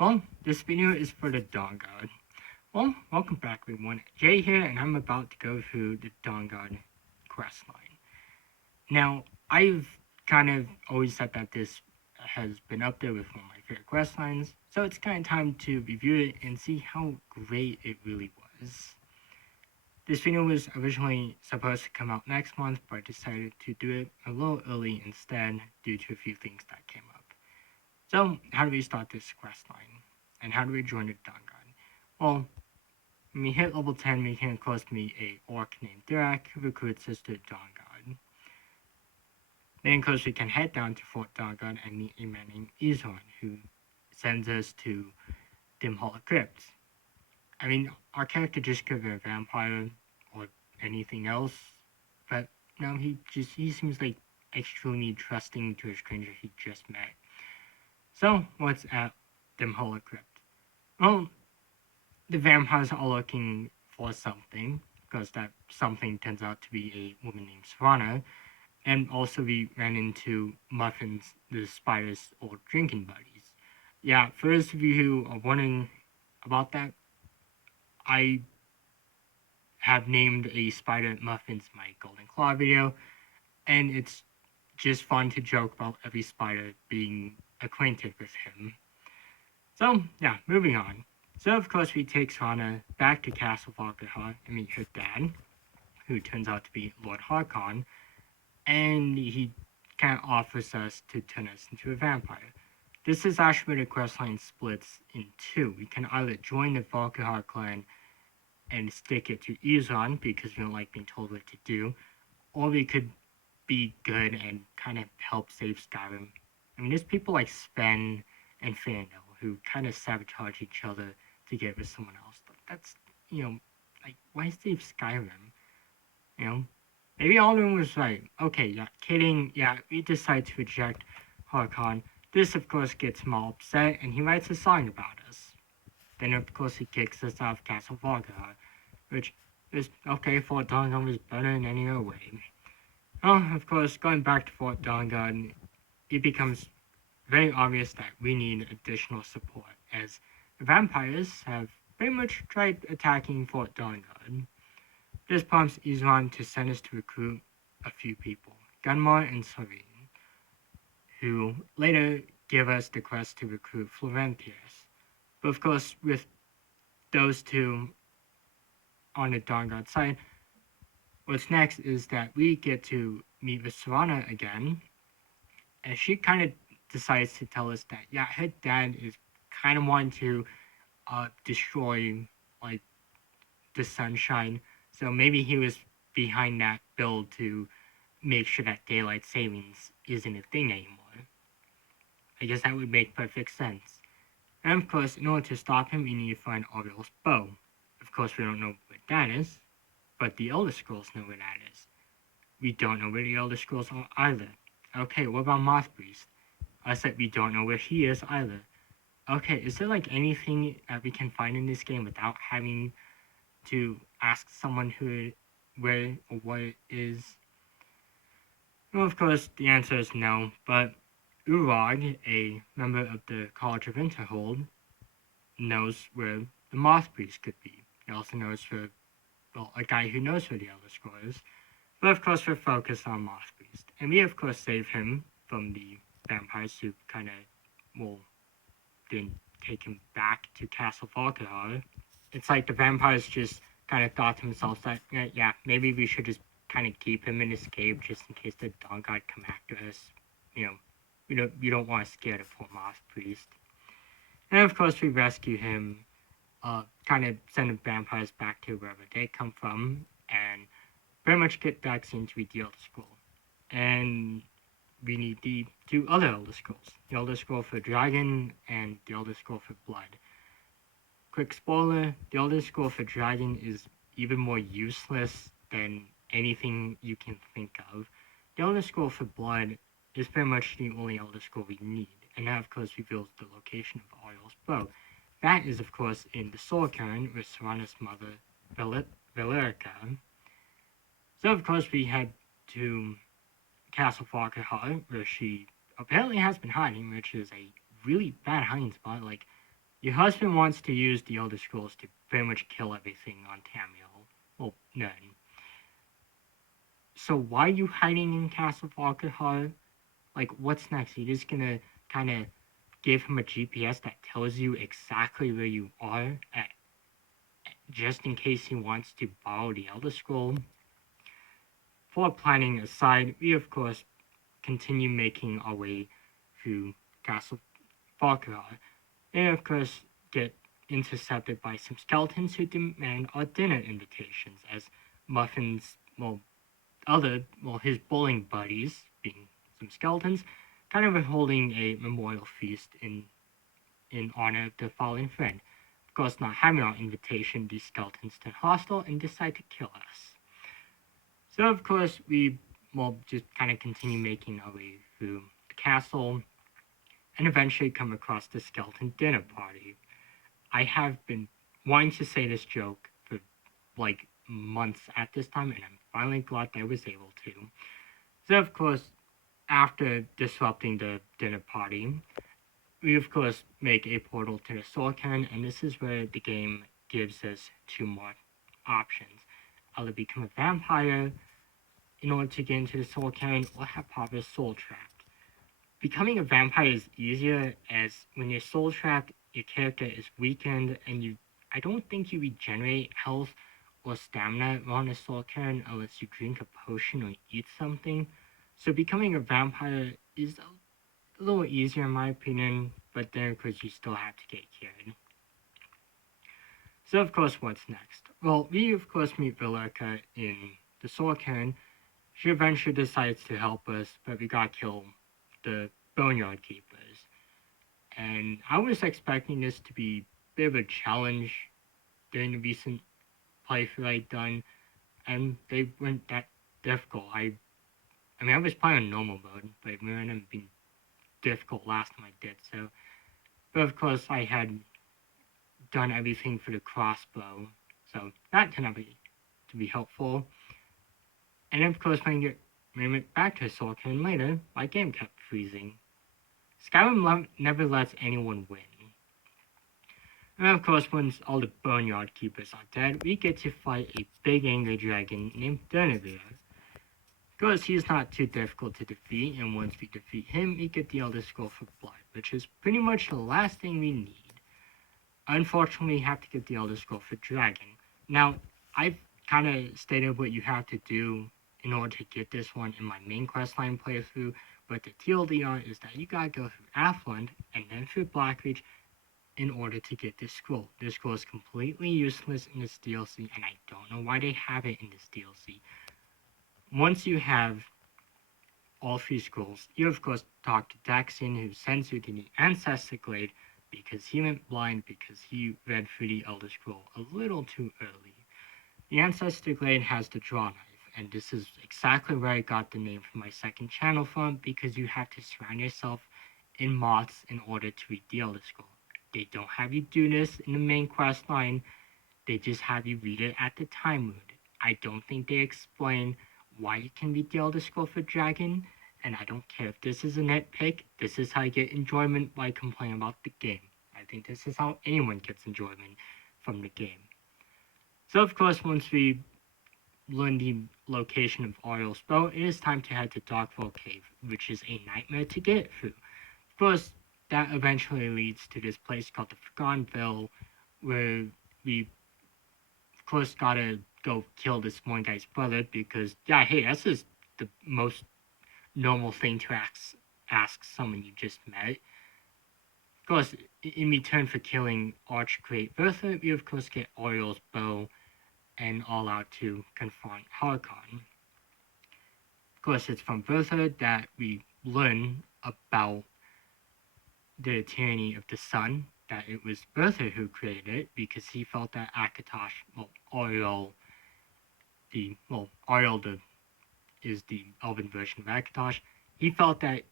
Well, this video is for the Dawnguard. Well, welcome back everyone. Jay here, and I'm about to go through the Dawnguard Questline. Now, I've kind of always said that this has been up there with one of my favorite questlines, so it's kind of time to review it and see how great it really was. This video was originally supposed to come out next month, but I decided to do it a little early instead due to a few things that came up. So, how do we start this questline? And how do we join the Dawnguard? Well, when we hit level 10, we can of course meet a orc named Durak who recruits us to Dawnguard. Then of course we can head down to Fort Dawnguard and meet a man named Izorn who sends us to Dimhollow Crypt. I mean, our character just could be a vampire or anything else, but no, he seems like extremely trusting to a stranger he just met. So, what's at Dimhollow Crypt? Well, the vampires are looking for something, because that something turns out to be a woman named Savannah, and also we ran into Muffins, the spider's old drinking buddies. Yeah, for those of you who are wondering about that, I have named a spider Muffins my Golden Claw video, and it's just fun to joke about every spider being acquainted with him. So, yeah, moving on. So, of course, we take Savannah back to Castle Valkahar and meet her dad, who turns out to be Lord Harkon, and he kind of offers us to turn us into a vampire. This is actually where the questline splits in two. We can either join the Valkahar clan and stick it to Izon because we don't like being told what to do, or we could be good and kind of help save Skyrim. I mean, there's people like Sven and Fandel who kind of sabotage each other to get with someone else. That's, like, why save Skyrim? Maybe Alden was right. Okay, yeah, kidding. Yeah, we decide to reject Harkon. This, of course, gets him all upset, and he writes a song about us. Then, of course, he kicks us out of Castle Valkahar, which is, okay, Fort Dawnguard was better in any other way. Well, of course, going back to Fort Dawnguard, it becomes very obvious that we need additional support, as the vampires have pretty much tried attacking Fort Dawnguard. This prompts Izran to send us to recruit a few people, Gunmar and Serene, who later give us the quest to recruit Florentius. But of course, with those two on the Dawnguard side, what's next is that we get to meet with Serana again, and she kind of decides to tell us that, yeah, her dad is kind of wanting to destroy, like, the sunshine. So maybe he was behind that build to make sure that daylight savings isn't a thing anymore. I guess that would make perfect sense. And of course, in order to stop him, we need to find Auriel's bow. Of course, we don't know what that is, but the Elder Scrolls know where that is. We don't know where the Elder Scrolls are either. Okay, what about Moth Priest? I said we don't know where he is either. Okay, is there like anything that we can find in this game without having to ask someone where or what it is? Well, of course, the answer is no, but Urag, a member of the College of Interhold, knows where the Moth Priest could be. He also knows a guy who knows where the Elder Scroll is. But of course, we're focused on Moth Priest. And we, of course, save him from the vampires who kind of, then take him back to Castle Valkahar. It's like the vampires just kind of thought to themselves that, yeah, maybe we should just kind of keep him in his cave just in case the Dawnguard come after us. We don't want to scare the poor Moth Priest. And of course, we rescue him, kind of send the vampires back to wherever they come from, and pretty much get back into the Elder Scroll. And we need the two other Elder Scrolls, the Elder Scroll for Dragon and the Elder Scroll for Blood. Quick spoiler, the Elder Scroll for Dragon is even more useless than anything you can think of. The Elder Scroll for Blood is pretty much the only Elder Scroll we need, and that of course reveals the location of Auriel's bow. That is of course in the Soul Cairn with Serana's mother, Valerica. So of course we head to Castle Valkahar, where she apparently has been hiding, which is a really bad hiding spot. Like, Your husband wants to use the Elder Scrolls to pretty much kill everything on Tamriel. Well, none. So why are you hiding in Castle Falkenhall? Like, what's next? You're just gonna kind of give him a GPS that tells you exactly where you are, just in case he wants to borrow the Elder Scroll? For planning aside, we of course continue making our way through Castle Falkenhall, and of course get intercepted by some skeletons who demand our dinner invitations as Muffin's, his bowling buddies, being some skeletons, kind of holding a memorial feast in honor of their fallen friend. Of course, not having our invitation, these skeletons turn hostile and decide to kill us. So, of course, we just kind of continue making our way through the castle and eventually come across the skeleton dinner party. I have been wanting to say this joke for like months at this time, and I'm finally glad I was able to. So, of course, after disrupting the dinner party, we of course make a portal to the soul cairn, and this is where the game gives us two more options. Either become a vampire in order to get into the soul cairn, or have Papa's soul trapped. Becoming a vampire is easier, as when you're soul trapped, your character is weakened, and I don't think you regenerate health or stamina around the soul cairn unless you drink a potion or eat something. So becoming a vampire is a little easier in my opinion, but then of course you still have to get cured. So of course, what's next? Well, we of course meet Villerka in the soul cairn. She eventually decides to help us, but we gotta kill the Boneyard Keepers. And I was expecting this to be a bit of a challenge during the recent playthrough I'd done, and they weren't that difficult. I was playing on normal mode, but we weren't being difficult last time I did so. But of course, I had done everything for the crossbow, so that turned out to be helpful. And of course, when we went back to Soul Cairn later, my game kept freezing. Skyrim never lets anyone win. And of course, once all the Boneyard Keepers are dead, we get to fight a big angry dragon named Durnavir. Of course, he's not too difficult to defeat, and once we defeat him, we get the Elder Scroll for Blood, which is pretty much the last thing we need. Unfortunately, you have to get the Elder Scroll for Dragon. Now, I've kind of stated what you have to do in order to get this one in my main questline playthrough, but the TLDR is that you gotta go through Athlund and then through Blackreach in order to get this scroll. This scroll is completely useless in this DLC, and I don't know why they have it in this DLC. Once you have all three scrolls, you of course talk to Daxian, who sends you to the Ancestor Glade because he went blind because he read through the Elder Scroll a little too early. The Ancestor Glade has the draw knife, and this is exactly where I got the name for my second channel from, because you have to surround yourself in moths in order to read the Elder Scroll. They don't have you do this in the main quest line, they just have you read it at the time mood. I don't think they explain why you can read the Elder Scroll for Dragon, and I don't care if this is a nitpick, this is how you get enjoyment by complaining about the game. I think this is how anyone gets enjoyment from the game. So of course, once we learn the location of Oriel's bow, it is time to head to Darkfall Cave, which is a nightmare to get through. Of course, that eventually leads to this place called the Forgotten Vale, where we of course gotta go kill this one guy's brother, because yeah, hey, that's just the most normal thing to ask someone you just met. Of course, in return for killing Archcreate Bertha, we of course get Oriel's bow and all out to confront Harkon. Of course, it's from Bertha that we learn about the tyranny of the sun, that it was Bertha who created it because he felt that Akatosh, Oriel is the elven version of Akatosh. He felt that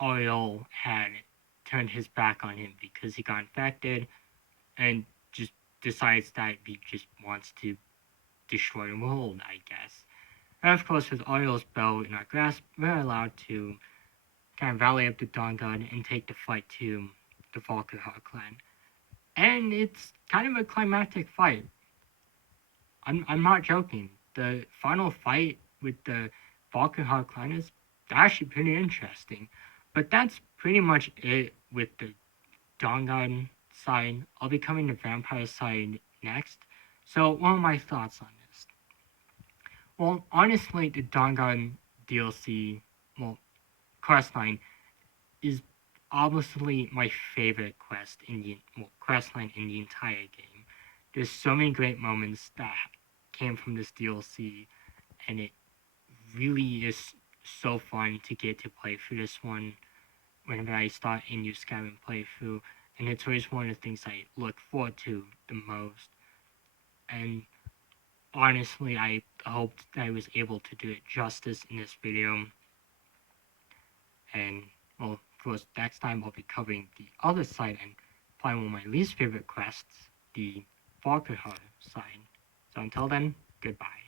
Oriel had turned his back on him because he got infected, and just decides that he just wants to destroy the world, I guess. And of course, with Oriel's bow in our grasp, we're allowed to kind of rally up the Dawnguard and take the fight to the Valkyrie clan. and it's kind of a climactic fight. I'm not joking. The final fight with the Valkenhard clan is actually pretty interesting. But that's pretty much it with the Dawnguard side. I'll be covering the vampire side next. So, what are my thoughts on this? Well, honestly, the Dawnguard DLC, well, Questline, is obviously my favorite questline in the entire game. There's so many great moments that came from this DLC, and it really is so fun to get to play through this one whenever I start a new Skyrim playthrough, and it's always one of the things I look forward to the most. And honestly, I hoped that I was able to do it justice in this video. And, well, of course, next time I'll be covering the other side and probably one of my least favorite quests, the Valkenhard side. So until then, goodbye.